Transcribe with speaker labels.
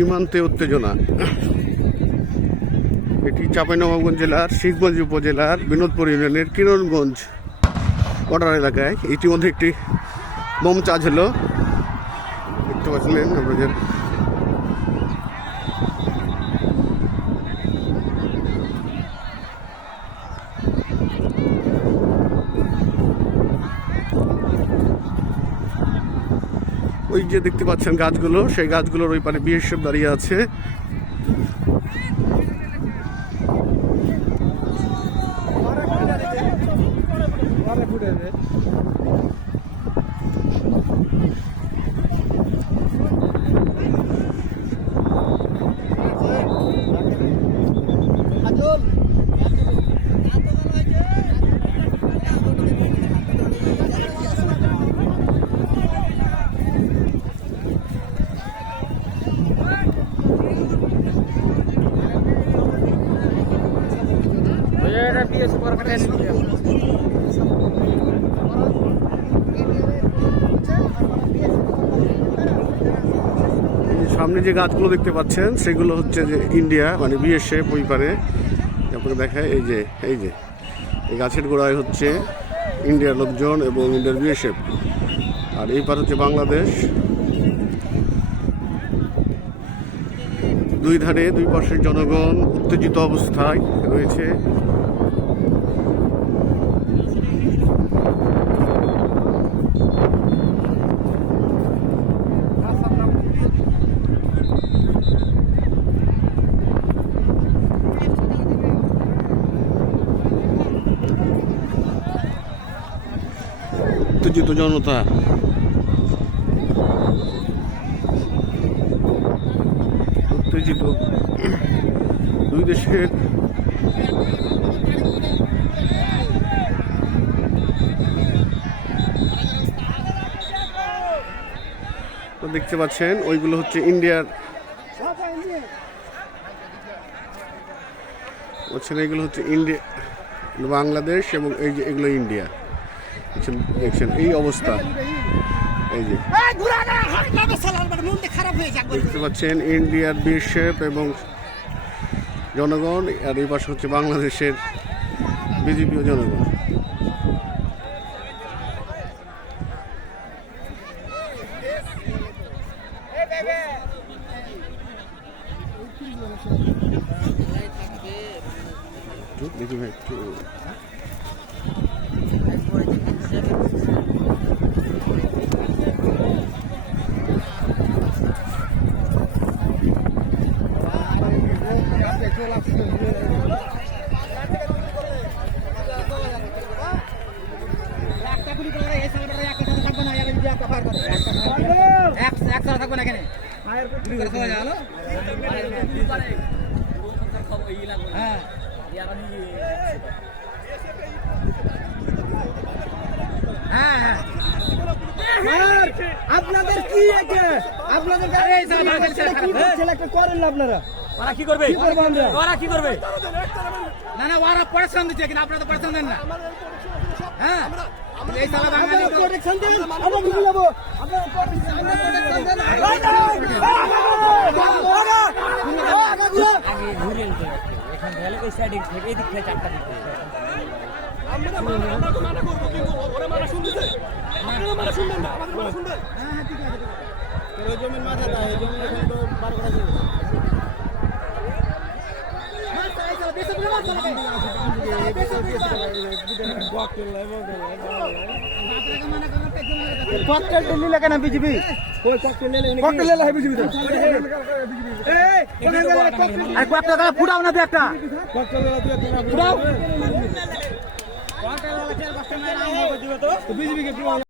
Speaker 1: সীমান্তে উত্তেজনা। এটি চাঁপাইনবাবগঞ্জ জেলার, শিখগঞ্জ উপজেলার, বিনোদপুর ইউনিয়নের কিরণগঞ্জ বর্ডার এলাকায়। ইতিমধ্যে একটি বোম চার্জ হলো। দেখতে পাচ্ছিলেন আপনাদের ওই যে দেখতে পাচ্ছেন গাছগুলো সেই গাছগুলোর ওই পারে বিএসএফ দাঁড়িয়ে আছে। সামনে যে গাছগুলো দেখতে পাচ্ছেন, সেগুলো হচ্ছে যে ইন্ডিয়া মানে বিএসএফ ওই পারে। আপনাকে দেখায় এই যে এই যে, এই গাছের গোড়ায় হচ্ছে ইন্ডিয়ার লোকজন এবং ইন্ডিয়ার বিএসএফ আর এই পার হচ্ছে বাংলাদেশ। দুই ধারে দুই পাশের জনগণ উত্তেজিত অবস্থায় রয়েছে। উত্তেজিত জনতা। উত্তেজিত দুই দেশের দেখতে পাচ্ছেন, ওইগুলো হচ্ছে ইন্ডিয়ার বলছেন এগুলো হচ্ছে ইন্ডিয়া বাংলাদেশ এবং এই যে এগুলো ইন্ডিয়া। দেখছেন এই অবস্থা। এই যে। দেখতে পাচ্ছেন ইন্ডিয়ার বিশেপ এবং জনগণ আর এই পাশে হচ্ছে বাংলাদেশের বিজেপি ও জনগণ। দেখি ভাই একটু।
Speaker 2: একটা গুলি করে এই সালাটা একটা সাথে থাকবে না এখানে হ্যাঁ হ্যাঁ হ্যাঁ
Speaker 3: আপনাদের কি একে? আপনাদের
Speaker 2: হ্যাঁ।
Speaker 3: করেন না আপনারা।
Speaker 2: ওরা কি করবে?
Speaker 3: করব আমরা?
Speaker 2: ওরা কি করবে? না না ওরা পরিশ্রম দিচ্ছে কিন্তু আপনারা তো পরিশ্রম দেন না। হ্যাঁ। এই সালা বাঙালি
Speaker 3: দেন, আমরা। আপনারা দেন।
Speaker 4: এখান থেকে ওই সাইডে থেকে থেকে চারটা দিতে
Speaker 3: cocktail টা নিলে কেন বিজেপি? cocktail নিলে হয় বিজেপি তো। আর কয়েকটা টাকা ফুটাও না দু একটা। ফুটাও।